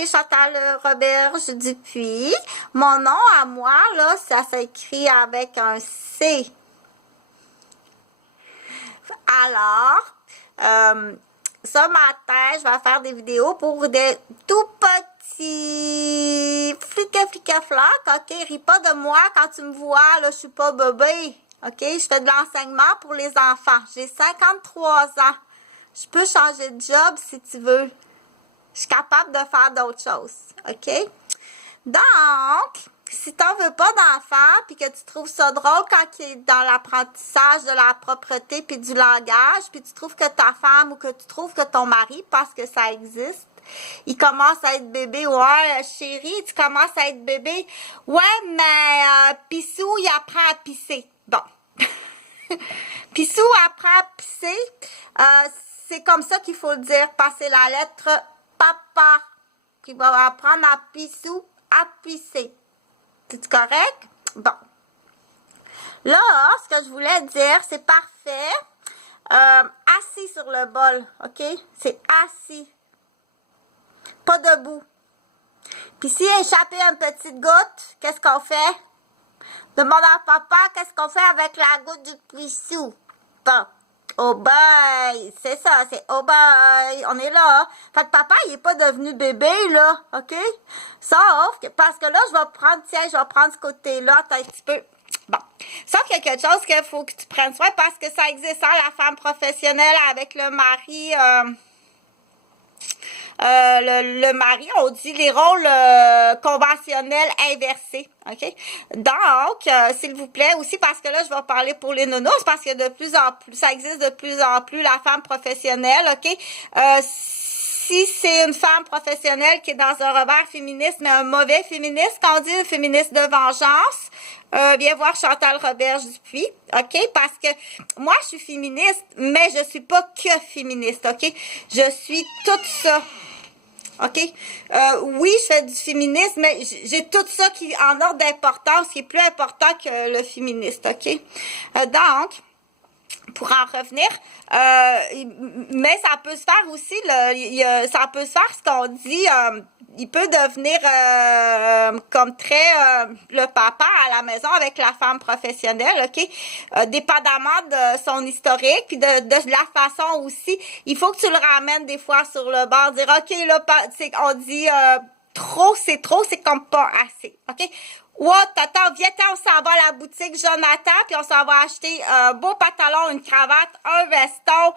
c'est Chantal Roberge Dupuis. Mon nom à moi, là, ça s'écrit avec un C. Alors, ce matin, je vais faire des vidéos pour des tout petits flica-flica-flac, ok? Ris pas de moi quand tu me vois, là, je suis pas bébé, ok? Je fais de l'enseignement pour les enfants. J'ai 53 ans. Je peux changer de job si tu veux. Je suis capable de faire d'autres choses, ok? Donc, si tu n'en veux pas d'enfant puis que tu trouves ça drôle quand il est dans l'apprentissage de la propreté puis du langage, puis tu trouves que ta femme ou que tu trouves que ton mari, parce que ça existe, il commence à être bébé. Ouais, chérie, tu commences à être bébé. Ouais, mais Pissou, il apprend à pisser. Bon. Pissou apprend à pisser. C'est comme ça qu'il faut le dire, passer la lettre papa, qui va apprendre à Pissou à pisser. C'est correct? Bon. Là, ce que je voulais dire, c'est parfait. Assis sur le bol, OK? C'est assis. Pas debout. Puis s'il a échappé une petite goutte, qu'est-ce qu'on fait? Demande à papa, qu'est-ce qu'on fait avec la goutte du Pissou? Bon. Oh boy, c'est ça, c'est oh boy, on est là. Fait que papa, il est pas devenu bébé, là, OK? Sauf que, parce que là, je vais prendre ce côté-là, attends un petit peu. Bon. Sauf qu'il y a quelque chose qu'il faut que tu prennes soin parce que ça existe, hein, la femme professionnelle avec le mari, le mari, on dit les rôles conventionnels inversés, OK? Donc, s'il vous plaît, aussi parce que là, je vais parler pour les nonos, parce que de plus en plus, ça existe de plus en plus, la femme professionnelle, OK? Si c'est une femme professionnelle qui est dans un revers féministe, mais un mauvais féministe, quand on dit un féministe de vengeance, viens voir Chantal Roberge Dupuis, OK? Parce que moi, je suis féministe, mais je suis pas que féministe, OK? Je suis tout ça. OK? Oui, je fais du féminisme, mais j'ai tout ça qui en ordre d'importance, qui est plus important que le féministe, OK? Donc, pour en revenir, mais ça peut se faire aussi, ça peut se faire ce qu'on dit, il peut devenir comme très le papa à la maison avec la femme professionnelle, OK? Dépendamment de son historique, puis de la façon aussi, il faut que tu le ramènes des fois sur le bord, dire, OK, là, on dit trop, c'est comme pas assez, OK? Ouais, attends, viens-t'en, on s'en va à la boutique Jonathan, puis on s'en va acheter un beau pantalon, une cravate, un veston,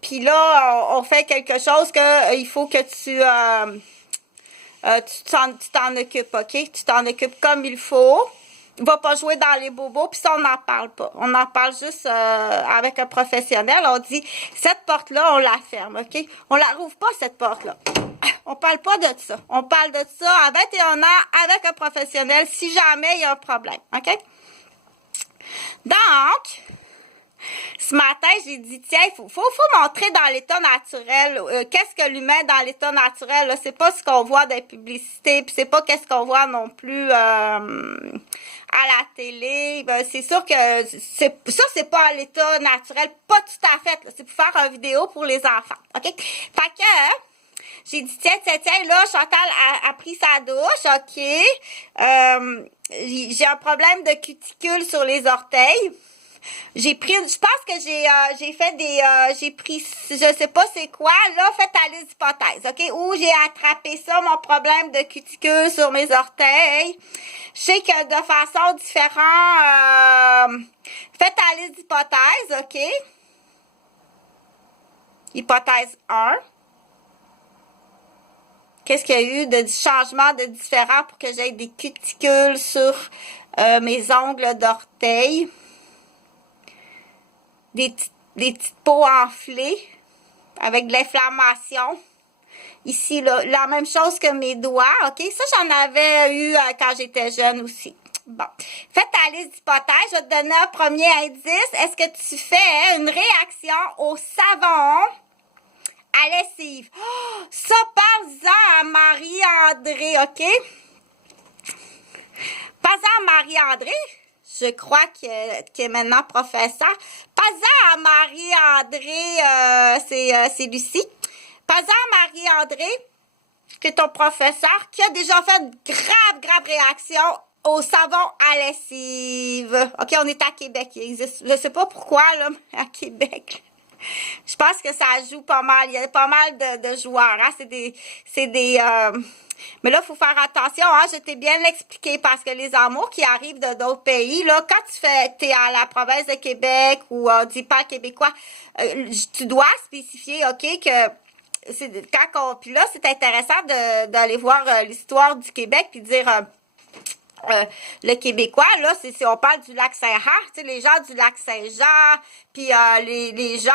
puis là, on fait quelque chose que il faut que tu t'en occupes, OK? Tu t'en occupes comme il faut. Va pas jouer dans les bobos, puis ça, on n'en parle pas. On en parle juste avec un professionnel. On dit, cette porte-là, on la ferme, OK? On la rouvre pas, cette porte-là. On parle pas de ça. On parle de ça à 21 ans avec un professionnel si jamais il y a un problème, OK? Donc, ce matin, j'ai dit, tiens, il faut montrer dans l'état naturel. Qu'est-ce que l'humain dans l'état naturel? Là, c'est pas ce qu'on voit dans les publicités, puis c'est pas qu'est-ce qu'on voit non plus à la télé. Ben, c'est sûr que c'est pas à l'état naturel, pas tout à fait. C'est pour faire une vidéo pour les enfants, OK? Fait que j'ai dit, tiens, là, Chantal a pris sa douche, OK. J'ai un problème de cuticule sur les orteils. Je pense que j'ai pris, je sais pas c'est quoi, là, faites ta liste d'hypothèses, OK? Où j'ai attrapé ça, mon problème de cuticule sur mes orteils. Je sais que de façon différente, faites ta liste d'hypothèses, OK? Hypothèse 1. Qu'est-ce qu'il y a eu de changement de différent pour que j'aie des cuticules sur mes ongles d'orteil? Des petites peaux enflées avec de l'inflammation. Ici, là, la même chose que mes doigts, OK? Ça, j'en avais eu quand j'étais jeune aussi. Bon. Faites ta liste d'hypothèses. Je vais te donner un premier indice. Est-ce que tu fais une réaction au savon à lessive? Oh, ça, parle-en à Marie-André, OK? Parle-en à Marie-André. Je crois qu'elle est maintenant professeur. Pas-en à Marie-André, c'est Lucie. Pas-en à Marie-André. qui est ton professeur, qui a déjà fait de graves réactions au savon à lessive. OK, on est à Québec, il existe. Je sais pas pourquoi, là, mais à Québec. Je pense que ça joue pas mal. Il y a pas mal de joueurs, hein. Mais là, il faut faire attention, hein. Je t'ai bien expliqué parce que les amours qui arrivent de d'autres pays, là, quand t'es à la province de Québec ou on dit pas québécois, tu dois spécifier, OK, que puis là, c'est intéressant d'aller voir l'histoire du Québec puis dire le Québécois, là, on parle du lac Saint-Jean, tu sais, les gens du lac Saint-Jean, puis les gens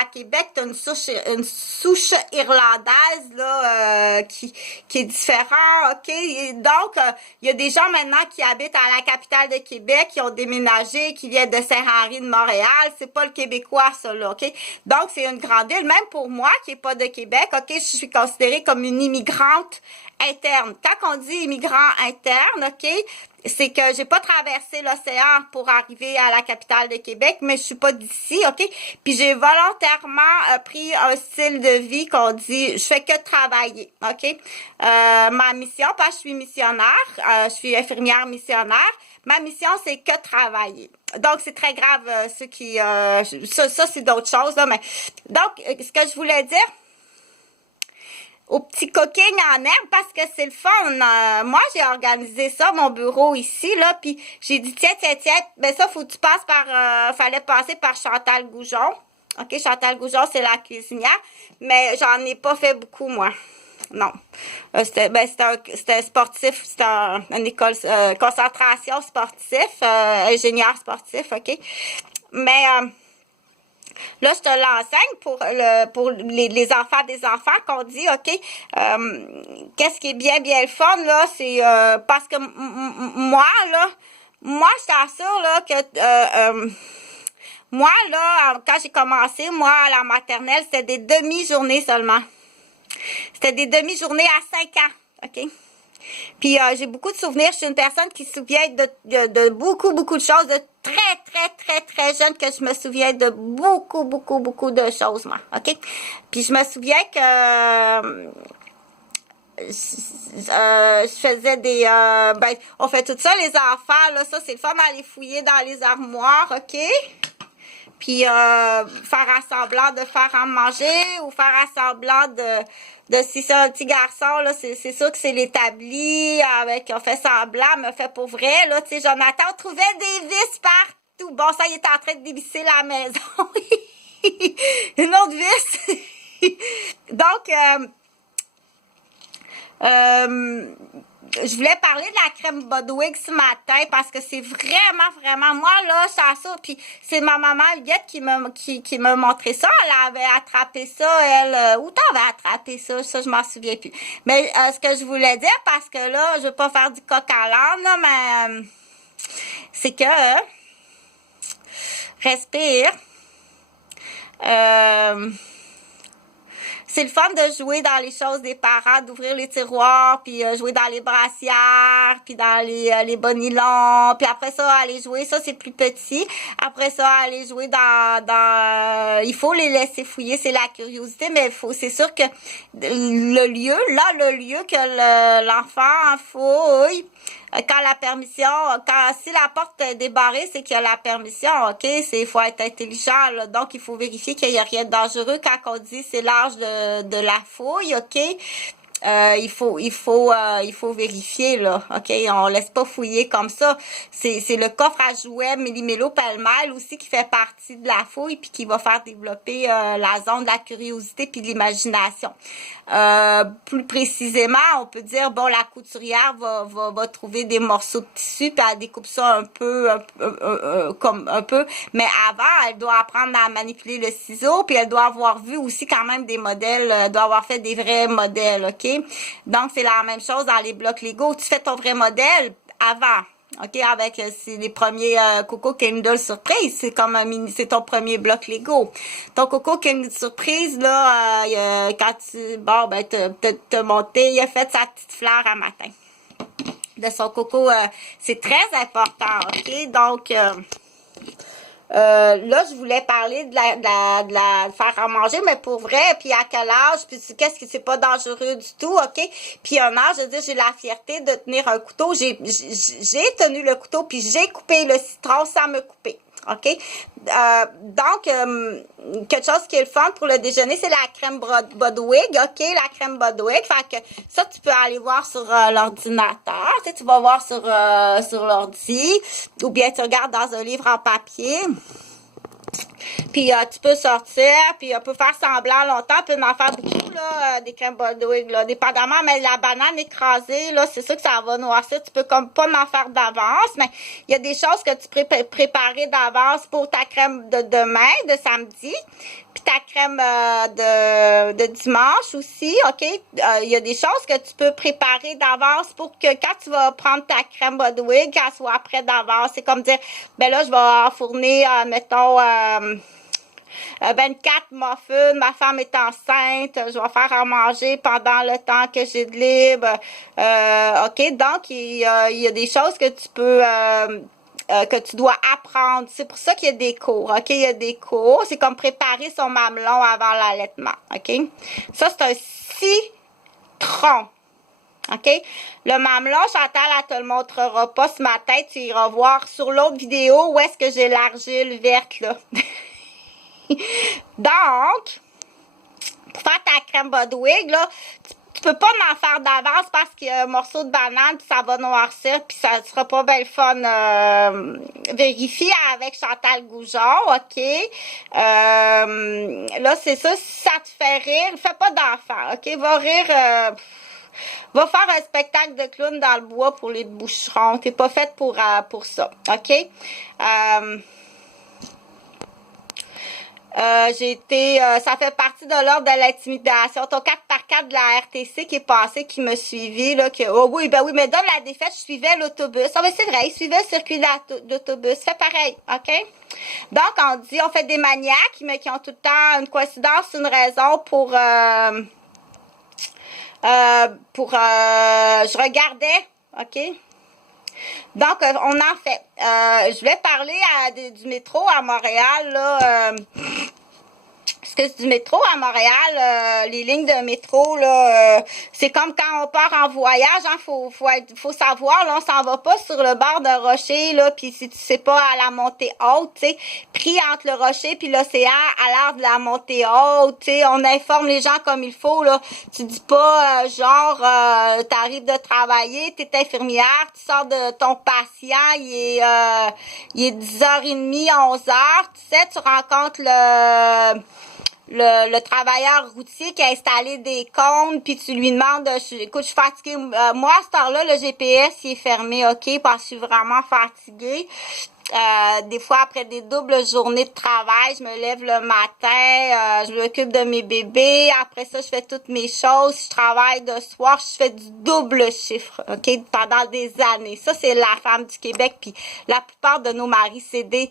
à Québec, t'as une souche irlandaise, là, qui est différente, OK? Et donc, il y a des gens maintenant qui habitent à la capitale de Québec, qui ont déménagé, qui viennent de Saint-Henri de Montréal, c'est pas le Québécois, ça, là, OK? Donc, c'est une grande île, même pour moi, qui est pas de Québec, OK? Je suis considérée comme une immigrante interne. Quand on dit immigrant interne, OK, c'est que j'ai pas traversé l'océan pour arriver à la capitale de Québec, mais je suis pas d'ici, OK? Puis j'ai volontairement pris un style de vie qu'on dit, je fais que travailler, OK? Ma mission, parce que je suis missionnaire, je suis infirmière missionnaire, ma mission, c'est que travailler. Donc, c'est très grave, ceux qui... ça c'est d'autres choses, là, mais... Donc, ce que je voulais dire... Au petit cooking en herbe parce que c'est le fun. Moi, j'ai organisé ça, mon bureau ici, là, puis j'ai dit, tiens, ben ça, faut que tu passes fallait passer par Chantal Goujon. OK, Chantal Goujon, c'est la cuisinière, mais j'en ai pas fait beaucoup, moi. Non. C'était sportif, c'était une école, concentration sportif, ingénieur sportif, OK? Mais... là, je te l'enseigne pour les enfants des enfants qu'on dit, OK, qu'est-ce qui est bien le fun, là, c'est parce que moi, je t'assure, là, que moi, là, quand j'ai commencé, moi, à la maternelle, c'était des demi-journées seulement. C'était des demi-journées à 5 ans, OK? Puis j'ai beaucoup de souvenirs. Je suis une personne qui se souvient de beaucoup de choses, de très jeune que je me souviens de beaucoup de choses, moi. OK? Puis je me souviens que je faisais on fait tout ça, les enfants, là, ça c'est le fun d'aller fouiller dans les armoires, OK? Puis faire semblant de faire à manger ou faire semblant de si c'est un petit garçon, là, c'est sûr que c'est l'établi avec, on fait semblant, mais on fait pour vrai, là, tu sais, Jonathan, on trouvait des vis partout. Bon, ça, il est en train de dévisser la maison. Une autre vis. Donc, je voulais parler de la crème Bodwig ce matin parce que c'est vraiment, moi, là, ça, puis c'est ma maman Huguette qui m'a montré ça. Elle avait attrapé ça, elle, où t'avais attrapé ça? Ça, je m'en souviens plus. Mais, ce que je voulais dire, parce que là, je veux pas faire du coq à l'âne, là, mais, c'est que, respire, c'est le fun de jouer dans les choses des parents, d'ouvrir les tiroirs, puis jouer dans les brassières, puis dans les bas nylons, puis après ça, aller jouer, ça c'est plus petit. Après ça, aller jouer il faut les laisser fouiller, c'est la curiosité, mais c'est sûr que le lieu que l'enfant fouille, quand la permission, si la porte est débarrée, c'est qu'il y a la permission, OK? Il faut être intelligent, là. Donc, il faut vérifier qu'il n'y a rien de dangereux quand on dit c'est l'âge de la fouille, OK? Il faut vérifier, là, OK? On laisse pas fouiller comme ça. C'est le coffre à jouets Méli-Mélo pêle-mêle aussi qui fait partie de la fouille puis qui va faire développer la zone de la curiosité puis de l'imagination. Plus précisément, on peut dire, bon, la couturière va trouver des morceaux de tissu puis elle découpe ça un peu, mais avant, elle doit apprendre à manipuler le ciseau puis elle doit avoir vu aussi quand même des modèles, elle doit avoir fait des vrais modèles, OK? Donc, c'est la même chose dans les blocs Lego. Tu fais ton vrai modèle avant. OK, avec c'est les premiers Coco Kindle Surprise, c'est comme c'est ton premier bloc Lego. Ton Coco Kindle Surprise là, quand t'as monté, il a fait sa petite fleur à matin. De son coco, c'est très important, OK? Donc là, je voulais parler de la faire à manger, mais pour vrai, puis à quel âge, puis qu'est-ce qui c'est pas dangereux du tout, OK? Puis un âge, je veux dire, j'ai la fierté de tenir un couteau. J'ai tenu le couteau, puis j'ai coupé le citron sans me couper. OK? Donc, quelque chose qui est le fun pour le déjeuner, c'est la crème Bodwig. OK? La crème Bodwig. Fait que ça, tu peux aller voir sur l'ordinateur. Tu sais, tu vas voir sur l'ordi. Ou bien tu regardes dans un livre en papier. Puis tu peux sortir, puis on peut faire semblant longtemps, puis en faire beaucoup, là, des crèmes Bodwig, là, dépendamment, mais la banane écrasée, là, c'est sûr que ça va noircir, tu peux comme pas m'en faire d'avance, mais il y a des choses que tu peux préparer d'avance pour ta crème de demain, de samedi, puis ta crème de dimanche aussi, OK? Il y a des choses que tu peux préparer d'avance pour que quand tu vas prendre ta crème Bodwig, qu'elle soit prête d'avance. C'est comme dire, ben là, je vais enfourner, mettons, 24 muffins, ma femme est enceinte, je vais faire à manger pendant le temps que j'ai de libre. OK? Donc, il y a des choses que tu peux... que tu dois apprendre. C'est pour ça qu'il y a des cours, OK? Il y a des cours. C'est comme préparer son mamelon avant l'allaitement, OK? Ça, c'est un citron. OK? Le mamelon, Chantal, elle te le montrera pas ce matin. Tu iras voir sur l'autre vidéo où est-ce que j'ai l'argile verte, là. Donc, pour faire ta crème Bodwig, là, tu peux pas m'en faire d'avance parce qu'il y a un morceau de banane puis ça va noircir puis ça sera pas bien fun. Vérifie avec Chantal Goujon, OK? Là, c'est ça. Si ça te fait rire, fais pas d'enfant, OK? Va rire... va faire un spectacle de clown dans le bois pour les boucherons. T'es pas faite pour ça, OK? Ça fait partie de l'ordre de l'intimidation. Ton 4x4 de la RTC qui est passé, qui me suivit, là, oh oui, ben oui, mais dans la défaite, je suivais l'autobus. Ah, mais c'est vrai, il suivait le circuit d'autobus. Fais pareil, OK? Donc, on fait des maniaques, mais qui ont tout le temps une coïncidence, une raison pour je regardais, OK? Donc, on en fait. Je vais parler du métro à Montréal, là. Excuse, du métro à Montréal, les lignes de métro, là, c'est comme quand on part en voyage, hein, faut savoir, là, on s'en va pas sur le bord d'un rocher, là, puis si tu sais pas à la montée haute, tu sais, pris entre le rocher puis l'océan à l'heure de la montée haute, tu sais, on informe les gens comme il faut, là, tu dis pas, t'arrives de travailler, t'es infirmière, tu sors de ton patient, il est 10h30, 11h, tu sais, tu rencontres le travailleur routier qui a installé des comptes, puis tu lui demandes, écoute, je suis fatiguée. Moi, à cette heure-là, le GPS, il est fermé, OK, parce que je suis vraiment fatiguée. Des fois, après des doubles journées de travail, je me lève le matin, je m'occupe de mes bébés. Après ça, je fais toutes mes choses. Je travaille de soir, je fais du double chiffre, OK, pendant des années. Ça, c'est la femme du Québec, puis la plupart de nos maris, c'est des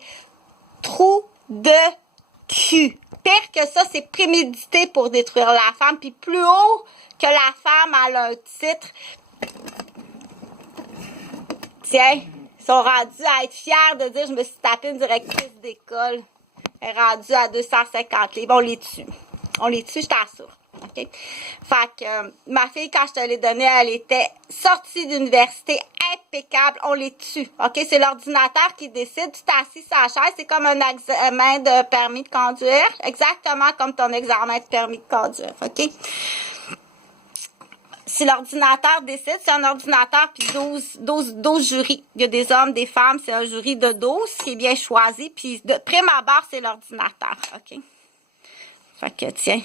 trous de cul. Pire que ça, c'est prémédité pour détruire la femme. Puis plus haut que la femme, elle a un titre. Tiens, ils sont rendus à être fiers de dire « Je me suis tapé une directrice d'école. » Elle est rendue à 250 livres. On les tue. On les tue, je t'assure. OK? Fait que ma fille, quand je te l'ai donnée, elle était sortie d'université impeccable. On les tue. OK? C'est l'ordinateur qui décide. Tu t'assis sur la chaise. C'est comme un examen de permis de conduire. Exactement comme ton examen de permis de conduire. OK? Si l'ordinateur décide, c'est un ordinateur puis 12 jurys. Il y a des hommes, des femmes, c'est un jury de 12 qui est bien choisi. Puis de prime abord, c'est l'ordinateur. OK? Fait que tiens.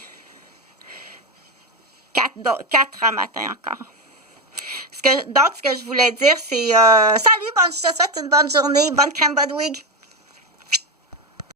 4 à matin encore. Donc, ce que je voulais dire, c'est salut, je te souhaite une bonne journée, bonne crème Bodwig.